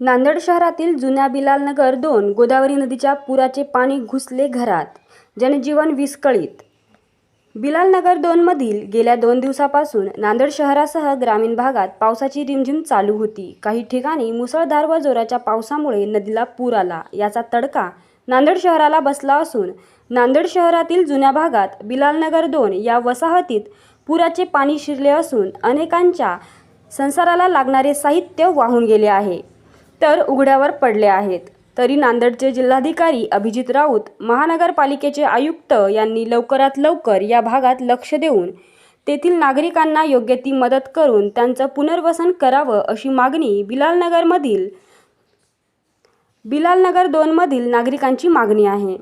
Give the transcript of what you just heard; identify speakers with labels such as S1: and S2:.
S1: नांदेड शहरातील जुन्या बिलालनगर दोन गोदावरी नदीच्या पुराचे पाणी घुसले घरात. जनजीवन विस्कळीत. बिलालनगर दोनमधील गेल्या दोन दिवसापासून नांदेड शहरासह ग्रामीण भागात पावसाची रिमझिम चालू होती. काही ठिकाणी मुसळधार व जोराच्या पावसामुळे नदीला पूर आला. याचा तडका नांदेड शहराला बसला असून नांदेड शहरातील जुन्या भागात बिलालनगर दोन या वसाहतीत पुराचे पाणी शिरले असून अनेकांच्या संसाराला लागणारे साहित्य वाहून गेले आहे. तर उघड्यावर पडले आहेत. तरी नांदेडचे जिल्हाधिकारी अभिजित राऊत महानगरपालिकेचे आयुक्त यांनी लवकरात लवकर या भागात लक्ष देऊन तेथील नागरिकांना योग्य ती मदत करून त्यांचं पुनर्वसन करावं अशी मागणी बिलालनगरमधील बिलालनगर दोनमधील नागरिकांची मागणी आहे.